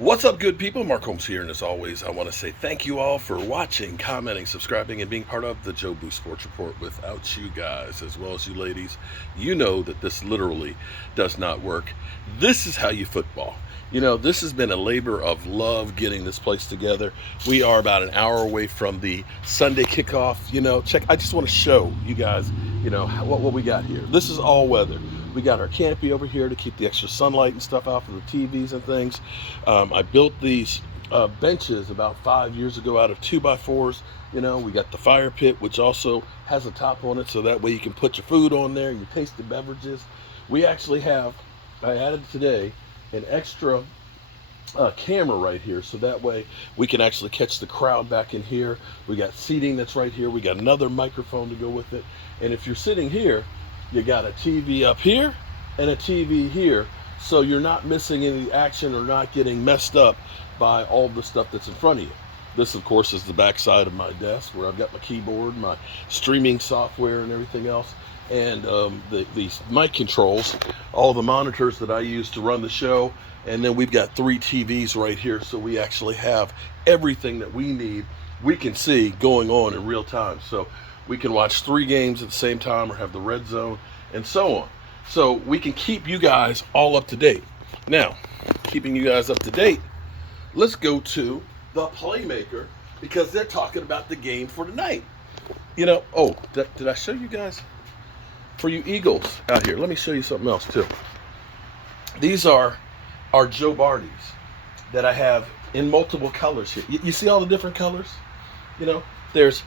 What's up, good people? Mark Holmes here, and as always, I want to say thank you all for watching, commenting, subscribing, and being part of the Joe Boo Sports Report. Without you guys, as well as you ladies, you know that this literally does not work. This is how you football. You know, this has been a labor of love getting this place together. We are about an hour away from the Sunday kickoff. You know, I just want to show you guys, what we got here. This is all weather. We got our canopy over here to keep the extra sunlight and stuff out for the TVs and things. I built these benches about 5 years ago out of 2x4s. You know, we got the fire pit, which also has a top on it, so that way you can put your food on there and you taste the beverages. We actually have, I added today, an extra camera right here, so that way we can actually catch the crowd back in here. We got seating that's right here. We got another microphone to go with it. And if you're sitting here, you got a TV up here and a TV here, so you're not missing any action or not getting messed up by all the stuff that's in front of you. This, of course, is the back side of my desk where I've got my keyboard, my streaming software, and everything else. And these mic controls, all the monitors that I use to run the show. And then we've got 3 TVs right here, so we actually have everything that we need. We can see going on in real time. So we can watch 3 games at the same time or have the red zone and so on. So we can keep you guys all up to date. Now, keeping you guys up to date, let's go to the Playmaker because they're talking about the game for tonight. You know, did I show you guys? For you Eagles out here, let me show you something else too. These are our Joe Bardys that I have in multiple colors here. You see all the different colors? You know, there's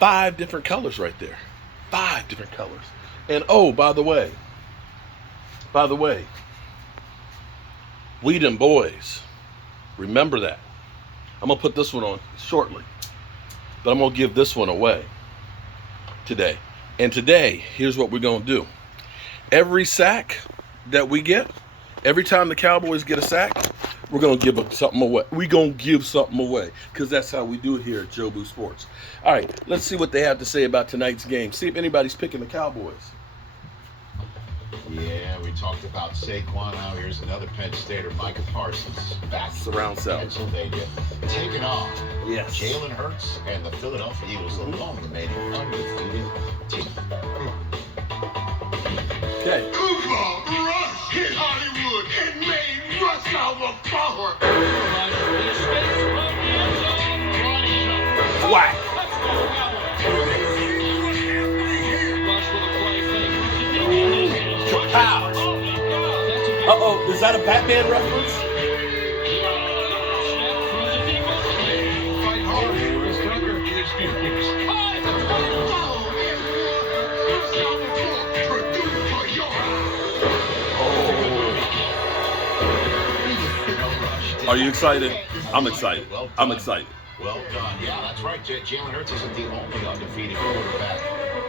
5 different colors right there. 5 different colors. And by the way, we them boys. Remember that. I'm going to put this one on shortly. But I'm going to give this one away today. And today, here's what we're going to do. Every sack that we get, every time the Cowboys get a sack, we're going to give something away. We're going to give something away because that's how we do it here at Joe Boo Sports. All right, let's see what they have to say about tonight's game. See if anybody's picking the Cowboys. Yeah, we talked about Saquon. Now here's another Penn Stater, Michael Parsons, back Surround sound. Pennsylvania, taking on Yes. Jalen Hurts and the Philadelphia Eagles, the long remaining undefeated team. Okay. Cooper Rush hit Hollywood and made Rush our power. Whack. Pow. Uh-oh, is that a Batman reference? Fight hard, Chris Tucker. Are you excited? I'm excited. I'm excited. Well done. Yeah, that's right. Jalen Hurts isn't the only undefeated quarterback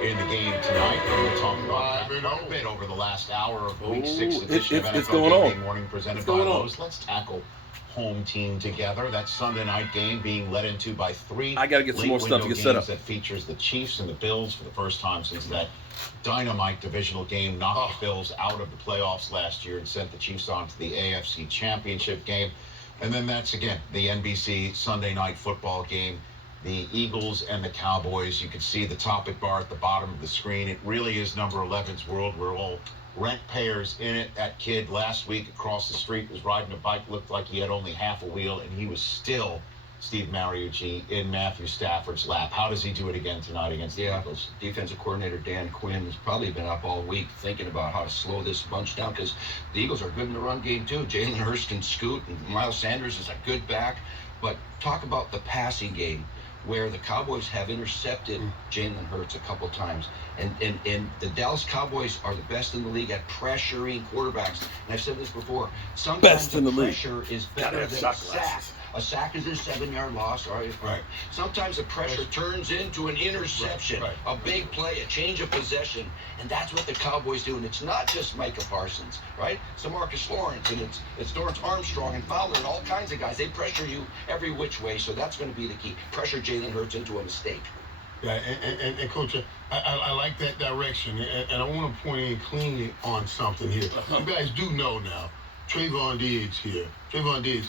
in the game tonight. We'll talk about that a bit over the last hour of Week 6 edition of it's NFL going Game on. Day Morning presented It's by going on. Lowe's. Let's tackle home team together. That Sunday night game being led into by 3 I gotta get some more stuff to get set up. That features the Chiefs and the Bills for the first time since that dynamite divisional game knocked the Bills out of the playoffs last year and sent the Chiefs on to the AFC Championship game. And then that's, again, the NBC Sunday Night Football game, the Eagles and the Cowboys. You can see the topic bar at the bottom of the screen. It really is number 11's world. We're all rent payers in it. That kid last week across the street was riding a bike, looked like he had only half a wheel, and he was still Steve Mariucci in Matthew Stafford's lap. How does he do it again tonight against the Eagles? Defensive coordinator Dan Quinn has probably been up all week thinking about how to slow this bunch down because the Eagles are good in the run game too. Jalen Hurts can scoot, and Miles Sanders is a good back. But talk about the passing game where the Cowboys have intercepted Jalen Hurts a couple times. And the Dallas Cowboys are the best in the league at pressuring quarterbacks. And I've said this before. Sometimes Best in the league. pressure is Gotta better have than a shot sack. glasses. A sack is a 7-yard loss. All right. Sometimes the pressure turns into an interception, a big play, a change of possession. And that's what the Cowboys do. And it's not just Micah Parsons, right? It's Marcus Lawrence, and it's Dorrance Armstrong and Fowler and all kinds of guys. They pressure you every which way, so that's going to be the key. Pressure Jalen Hurts into a mistake. Yeah, and Coach, I like that direction, and I want to point in cleanly on something here. You guys do know now, Trayvon Diggs here. Trayvon Diggs,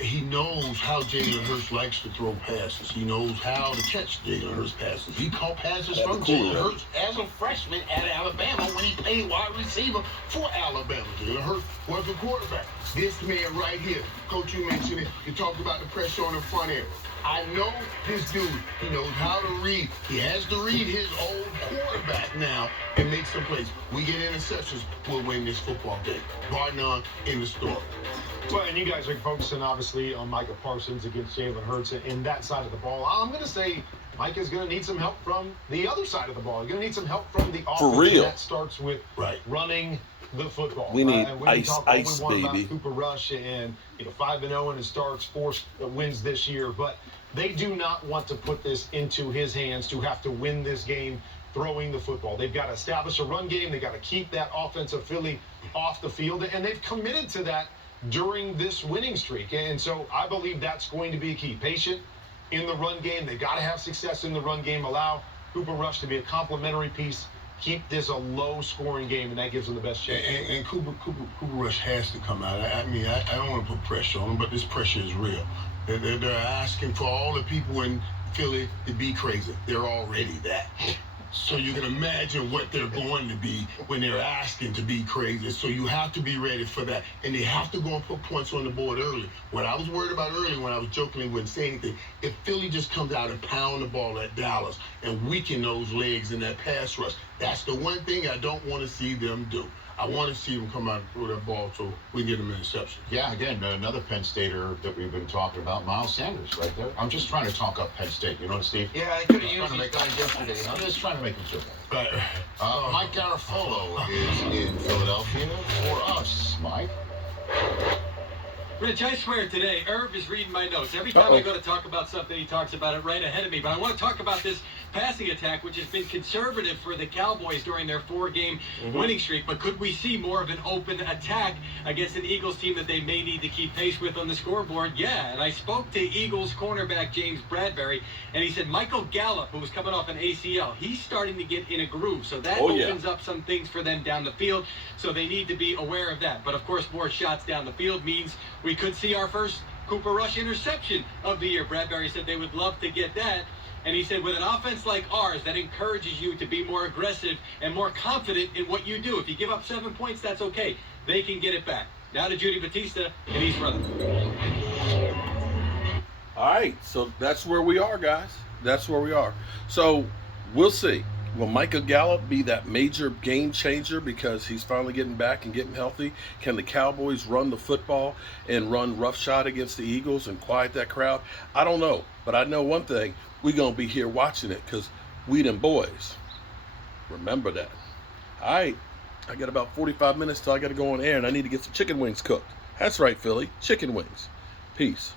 he knows how Jalen Hurts likes to throw passes. He knows how to catch Jalen Hurts passes. He caught passes from Jalen Hurts as a freshman at Alabama when he played wide receiver for Alabama. Jalen Hurts was the quarterback. This man right here, Coach, you mentioned it. You talked about the pressure on the front end. I know this dude. He knows how to read. He has to read his old quarterback now and make some plays. We get interceptions, we'll win this football game. Bar none in the story. Well, and you guys are focusing, obviously, on Micah Parsons against Jalen Hurts in that side of the ball. I'm going to say Mike is going to need some help from the other side of the ball. He's going to need some help from the offense. For real. That starts with running the football. We need ice, baby. About Cooper Rush and 5-0 in his starts, 4 wins this year, but they do not want to put this into his hands to have to win this game throwing the football. They've got to establish a run game. They've got to keep that offense of Philly off the field, and they've committed to that during this winning streak. And so I believe that's going to be key. Patient in the run game. They got to have success in the run game. Allow Cooper Rush to be a complementary piece. Keep this a low-scoring game, and that gives them the best chance. And Cooper Rush has to come out. I mean, I don't want to put pressure on him, but this pressure is real. They're asking for all the people in Philly to be crazy. They're already that. So you can imagine what they're going to be when they're asking to be crazy. So you have to be ready for that. And they have to go and put points on the board early. What I was worried about earlier when I was jokingly wouldn't say anything, if Philly just comes out and pound the ball at Dallas and weaken those legs in that pass rush, that's the one thing I don't want to see them do. I want to see them come out and throw that ball so we get them an interception. Yeah, again, another Penn Stater that we've been talking about, Miles Sanders, right there. I'm just trying to talk up Penn State. You know what, Steve? Yeah, I could have used these guys yesterday. I'm just trying to make them feel better. Right. Mike Garafolo is in Philadelphia for us. Mike? Rich, I swear today, Irv is reading my notes. Every time I go to talk about something, he talks about it right ahead of me. But I want to talk about this passing attack, which has been conservative for the Cowboys during their 4-game winning streak. But could we see more of an open attack against an Eagles team that they may need to keep pace with on the scoreboard? Yeah, and I spoke to Eagles cornerback James Bradbury, and he said Michael Gallop, who was coming off an ACL, he's starting to get in a groove. So that opens up some things for them down the field. So they need to be aware of that. But, of course, more shots down the field means we could see our first Cooper Rush interception of the year. Bradbury said they would love to get that. And he said with an offense like ours that encourages you to be more aggressive and more confident in what you do. If you give up 7 points, that's okay. They can get it back. Now to Judy Batista in East Rutherford. All right, so that's where we are, guys. That's where we are. So we'll see. Will Michael Gallop be that major game changer because he's finally getting back and getting healthy? Can the Cowboys run the football and run roughshod against the Eagles and quiet that crowd? I don't know, but I know one thing. We're going to be here watching it because we them boys. Remember that. All right, I got about 45 minutes till I got to go on air, and I need to get some chicken wings cooked. That's right, Philly, chicken wings. Peace.